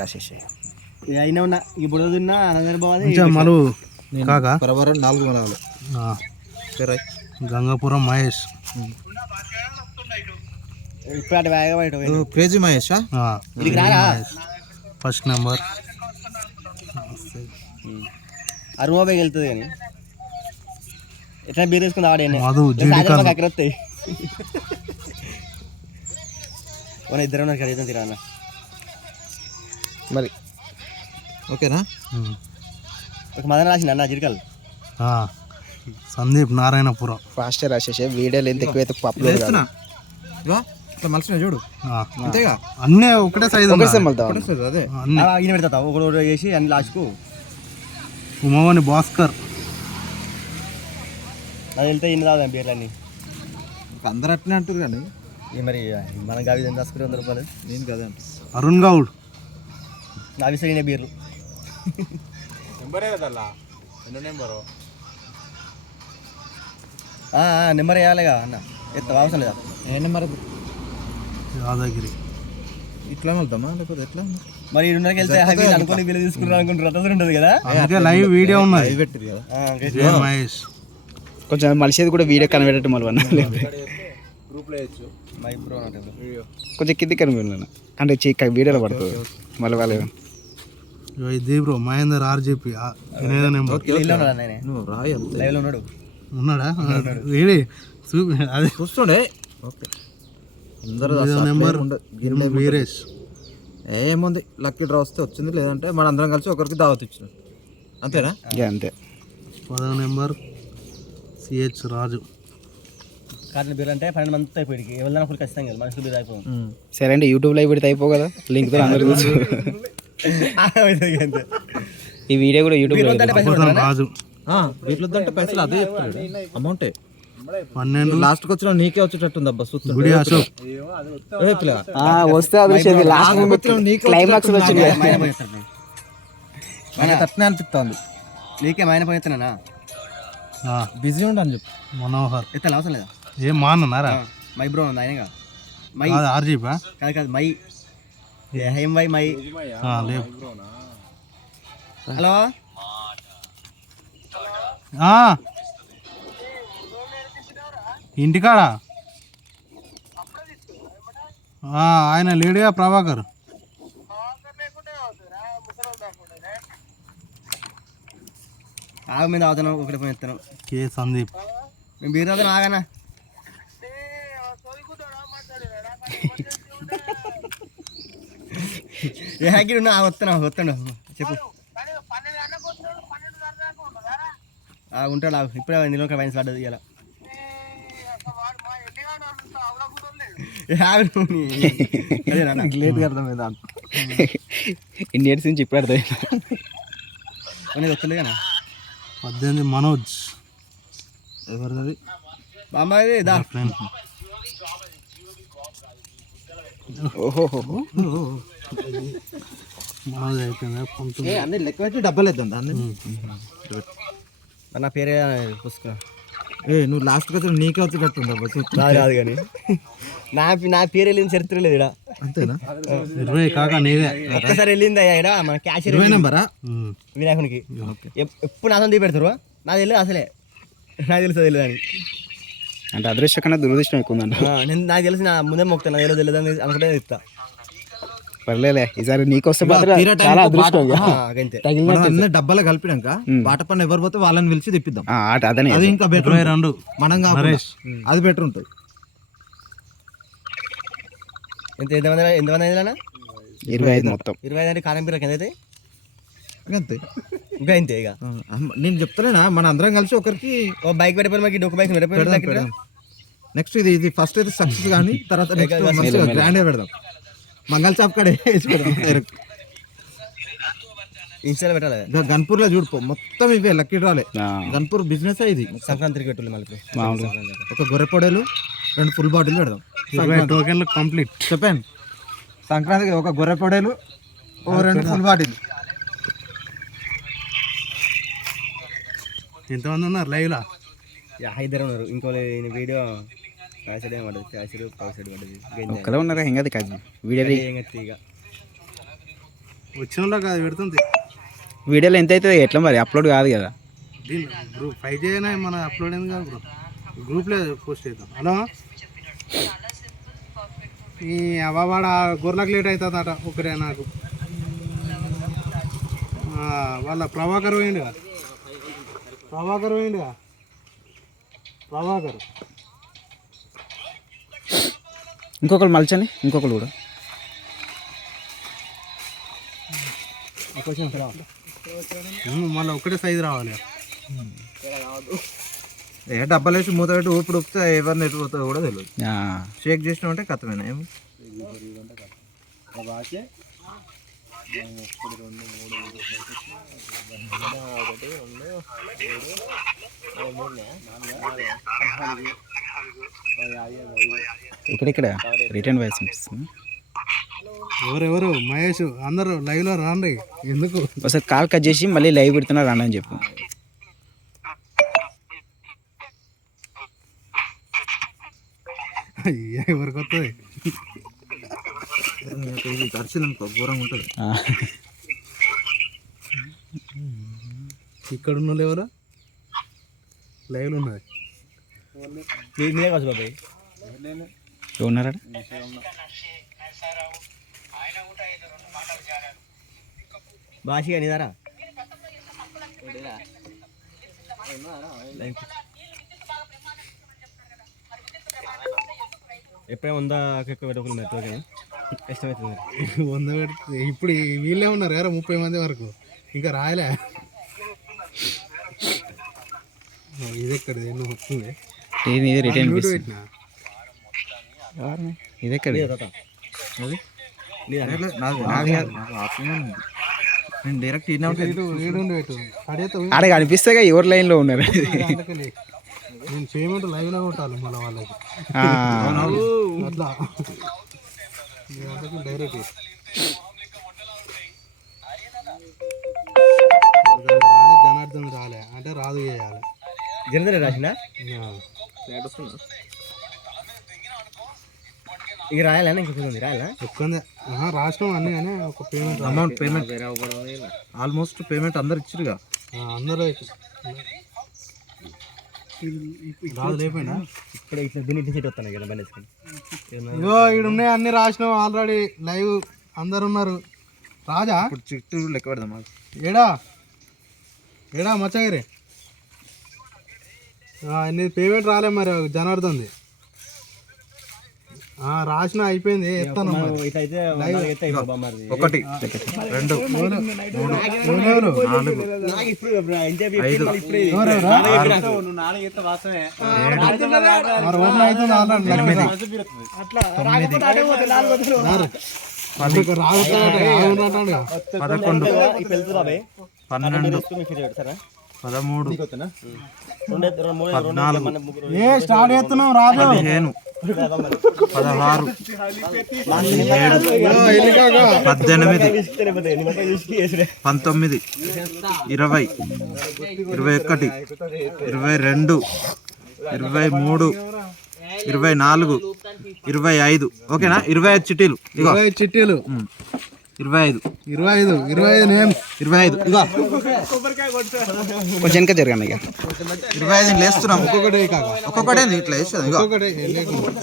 రాసేసి అయినా ఉన్నా ఇప్పుడు తిన్నా మలు కాక బరాబర్ 4 మలాలు Gangapuram Mahesh crazy Mahesh first number అరుమాబాయికి వెళ్తుంది కానీ ఎట్లా బీర్ వేసుకుని ఆడే మధు జీడికల్ అక్కడ వస్తాయి ఇద్దరు ఉన్నారు ఖరీదు తీరా అన్న మరి ఓకేనా ఒక మదన రాసింది అన్న జిరికల్ సందీప్ నారాయణపురం ఫాస్ట్ రాసేసి వీడియో లెంత్ ఎక్కువైతే అప్లోడ్ చేస్తున్నా ఇట్లా మలిసిన చూడు అంతేగా అన్నీ ఒకటే సైజు అదే ఈయన పెడతా ఒకటి వేసి అన్ని లాస్ట్కు ఉమావని భాస్కర్ అది వెళ్తే ఇన్ని రాదు బీర్లన్నీ అందరు అట్నే అంటారు కానీ మరి మన గావి ఎంత రాసుకుని 100 రూపాయలు నేను కదా అరుణ్ గౌడ్ నావి సరైన బీర్లు నెంబరే కదల్లా ఎన్నో నెంబరు నెంబర్ వేయాలిగా అన్న ఎత్త అవసరం లేదా ఏ నెంబర్ యాదగిరి ఇట్లా వెళ్తామా లేకపోతే ఎట్లా మరి 2:30కి వెళ్తే హ్యాపీ అనుకుని బిల్లు తీసుకున్నారు అనుకుంటారు అతను ఉంటుంది కదా అందుకే లైవ్ వీడియో ఉన్నది పెట్టిరు కదా మహేష్ కొంచెం మలిసేది కూడా వీడియో కనబెట్టడం మళ్ళీ గ్రూప్లో వేయచ్చు మై ప్రో కొంచెం కింది కనిపెట్టాను అంటే వీడియోలో పడుతుంది మళ్ళీ వాళ్ళు ఇది బ్రో మహేందర్ ఆర్జేపీ 8వ నెంబర్ లైవ్లో ఉన్నాడు ఉన్నాడా వేడి అదే చూస్తుండే ఓకే అందరూ నెంబర్ వీరేష్ ఏముంది లక్కీ డ్రా వస్తే వచ్చింది లేదంటే మన అందరం కలిసి ఒకరికి దావత్ ఇచ్చిన అంతేనా అంతే 10వ నెంబర్ సిహెచ్ రాజు కార్ల బీర్ అంటే 12 మంది అయిపోయి ఎవరైనా ఫుల్ ఖచ్చితంగా కదా మనుషులు బీర్ అయిపోయింది సరే అండి యూట్యూబ్ లైవ్ పెడితే అయిపో కదా లింక్ తో అందరూ చూసు ఈ వీడియో కూడా యూట్యూబ్ రాజు వీటిలో అంటే పైసలు అదే చెప్తాడు అమౌంటే 12 లాస్ట్ కి వచ్చిన నీకే వచ్చేటట్టుంది అబ్బా గుడి అశోక్ వస్తే అది లాస్ట్ క్లైమాక్స్ వచ్చింది అట్నే అనిపిస్తుంది నీకే మైన పోయిస్తున్నానా బిజీ ఉండని చెప్పు మనోహర్ ఎత్తాలి అవసరం లేదా ఏం మాన్నారా మై బ్రో ఉంది ఆయనగా మై ఆర్జీపా కాదు మై ఏం మై మై లేవు హలో ఇంటికాడా ఆయన లేడుగా ప్రభాకర్ ఆగ మీద అవుతాను ఒకటి పోయి ఎత్తాను కే సందీప్ మేము బీర్ అవుతాను ఆగనా ఏ హ్యాకీ ఉన్నా వస్తాను చెప్పు ఉంటాడు ఇప్పుడే నిలవ వైన్స్ పడ్డది ఇలా ఇండియన్స్ నుంచి ఇప్పుడు అర్థం వస్తుంది కదా 18 మనోజ్ ఎవరిది బాంబాయి దా ఓహో మనోజ్ అయిపోయింది అన్ని లెక్క పెట్టి డబ్బులు వేద్దాం అన్ని నా పేరే పుస్తకం నువ్వు లాస్ట్ వచ్చి నీకే వచ్చేటట్టుంది రాదు కానీ నా పేరు వెళ్ళింది చరిత్ర లేదు ఇక్కడ అంతేనా 20 కాక నీదే ఒక్కసారి వెళ్ళింది అయ్యా ఇక్కడ మన క్యాష్ 20 నెంబరా వినాయకునికి ఎప్పుడు నాశనం తీ పెడతారు నాకు తెలియదు అసలే నాకు తెలియదు అని అంటే అదృష్టం కన్నా దురదృష్టం ఎక్కువ ఉందంట నేను నాకు తెలిసి నా ముందే మొక్కుతాను నాకు తెలియదు అని అనుకుంటే ఇస్తా పర్లేలే ఈసారి నీకొస్తే చాలా అదృష్టం డబ్బాలు కలిపినాక బాట పన్ను ఎవరు పోతే వాళ్ళని పిలిచి తెప్పిద్దాం అది ఇంకా బెటర్ మనం అది బెటర్ ఉంటుంది ఎంతమంది 25 మొత్తం 25 అంటే కారం పీర కింద అయితే అంతే ఇంకా ఇంతే ఇక నేను చెప్తానేనా మన అందరం కలిసి ఒకరికి ఓ బైక్ పెట్టిపోయి మాకు డొక్క బైక్ నెక్స్ట్ ఇది ఫస్ట్ అయితే సక్సెస్ కానీ తర్వాత గ్రాండ్ పెడదాం మంగళ చాప్ కాడే ఇన్స్టాల్ పెట్టాలి గన్పూర్ లో చూడుకో మొత్తం ఇవే లక్కీ డ్రాలే గన్పూర్ బిజినెస్ ఇది సంక్రాంతికి పెట్టాలి మళ్ళీ ఒక గొర్రె పొడలు 2 ఫుల్ బాటిల్ పెడదాం టోకెన్లు కంప్లీట్ చెప్పాను సంక్రాంతికి ఒక గొర్రె పొడలు 2 ఫుల్ బాటిల్ ఎంతమంది ఉన్నారు లైవ్లో ఇద్దరు ఉన్నారు ఇంకో వీడియో క్యాసెట్ ఏం పడ్డది క్యాసెట్ పడ్డది ఒక్కడే ఉన్నారా ఇంకా కాదు వీడియో ఇక వచ్చిన కాదు పెడుతుంది వీడియోలో ఎంత అవుతుంది ఎట్లా మరి అప్లోడ్ కాదు కదా. దీన్ని గ్రూప్ 5 చేయనా మన అప్లోడ్ అయింది కాదు బ్రో, గ్రూప్లో పోస్ట్ చేద్దాం. హలో ఈ అవ్వవాడ గొర్రెలకు లేట్ అవుతుందట ఒకరే నాకు. వాళ్ళ ప్రభాకర్ పోయిండుగా, ప్రభాకర్ ఇంకొకరు మలచండి, ఇంకొకరు కూడా మళ్ళీ ఒకటే సైజు రావాలి. డబ్బాలు వేసి మూత పెట్టి ఊపిడి ఊపితే ఎవరిని ఎటు పోతుందో కూడా తెలియదు. షేక్ చేసిన అంటే కథమేనా ఏమి. ఇక్కడ రిటర్న్ వాయిస్ అనిపిస్తుంది. ఎవరెవరు మహేష్ అందరూ లైవ్లో రాండి. ఎందుకు ఒకసారి కాల్ కట్ చేసి మళ్ళీ లైవ్ పెడుతున్నా రండి అని చెప్పు. అయ్యా ఎవరికి వస్తుంది ఘోరంగా ఉంటుంది. ఇక్కడ ఉన్న వాళ్ళు ఎవరు లైవ్లో ఉన్నది ఉన్నారా? భాష అనిదారా ఎప్పుడైనా 100 ఎక్కువ పెట్టుకుని మెట్రోకి ఇష్టమవుతుంది. 100 పెడితే ఇప్పుడు వీళ్ళే ఉన్నారు ఎవరో 30 మంది వరకు ఇంకా రాయలే. ఇది ఎక్కడ వస్తుంది ఇది ఎక్కడ డైరెక్ట్ ఆడ కనిపిస్తే ఎవరు లైన్ లో ఉన్నారు. నేను చేయమంటే లైవ్ లో కొట్టాలి మళ్ళీ వాళ్ళకి అట్లా డైరెక్ట్ జనార్దన్ రాలే అంటే రాదు చేయాలి. జనార్దన్ రాసిందా ఇక రాయాలని ఇంకొంది రాయాలా ఒక్కందే రాష్ట్రం అన్నీ కానీ ఒక పేమెంట్ పేమెంట్ ఆల్మోస్ట్ పేమెంట్ అందరు ఇచ్చిరుగా. అందరూ రాదు లేపోయినా ఇక్కడ ఇట్లా దీన్ని సెట్ వస్తాను కదా బండి వేసుకొని. ఇగో ఇక్కడ ఉన్నాయి అన్ని రాసినాం ఆల్రెడీ లైవ్ అందరు ఉన్నారు. రాజా ఇప్పుడు చిట్టు లెక్క పెడదాం. ఏడా మచ్చగిరి నీ పేమెంట్ రాలే మరి జనార్దంది రాసిన అయిపోయింది. ఎత్తాను 1 2 3 స్టార్ట్ చేస్తున్నాం రాజు 15 16 17 18 19 20 21 22 23 24 25 ఓకేనా. 25 చిట్టీలు. 25 చిట్టీలు 25 నేమ్స్ 25 ఇగో కొంచెం వెనక జరగండి. ఇక 25 లేస్తున్నాం. ఒక్కొక్కటే ఇట్లా వేస్తాం. ఇగో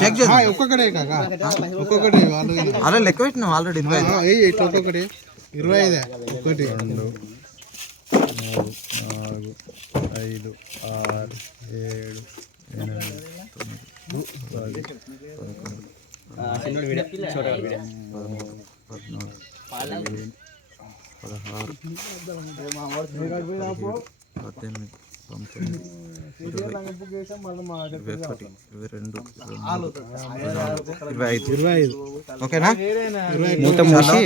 చెక్ చేద్దాం. ఒక్కొక్కటే కాక ఒక్కొక్కటి అలా లెక్క పెట్టినాం ఆల్రెడీ. 25 ఇట్లా ఒక్కొక్కటి 25 1 2 3 4 5 6 7 ఓకేనా. మూత మూసి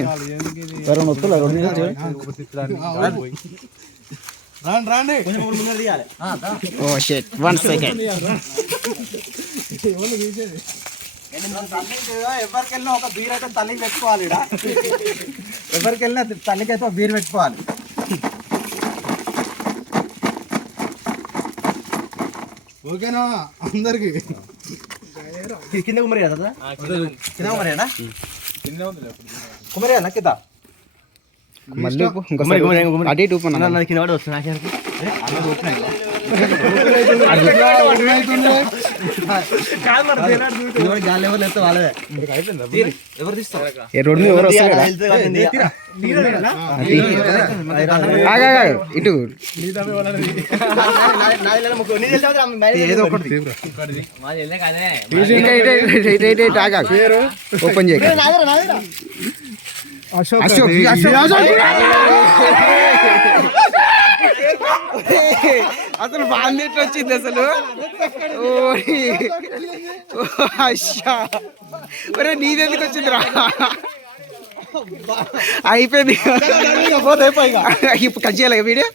రాండి ఓ షిట్ 1 సెకండ్. ఎవరికి వెళ్ళినా ఒక బీర్ అయితే తల్లికి పెట్టుకోవాలి. ఎవరికి వెళ్ళినా తల్లికి అయితే ఒక బీర్ పెట్టుకోవాలి. ఓకేనా అందరికి. కింద కుమరి కదా కింద కుమరేనా కుమరేనా కింద మళ్ళీ ఇంకోసారి అటు ఇటు ఊపు అన్న. నాది కింద పడి వస్తుంది నాకేందుకు? కింద పడి గాలి ఎవరు లేస్తే వాళ్ళదే. ఎవరు తీస్తారు ఏ రోడ్డు మీద ఎవరు వస్తారు కదా? వెళ్తే కాబట్టి తీరా. ఆగు, ఆగు, ఆగు. ఇటు నాది లేదా ముక్కు. నీది వెళ్తే మాత్రం ఆమె బయట ఏదో ఒకటి ఇటు ఆగు, ఆగు. ఓపెన్ చేయక నాదిరా, నాదిరా. అశోక్ అసలు బాగుంది ఎట్లా వచ్చింది అసలు అయ్యా ఒరే నీదెందుకు వచ్చింది రా అయిపోయింది ఇప్పుడు కట్ చేయాలి వీడియో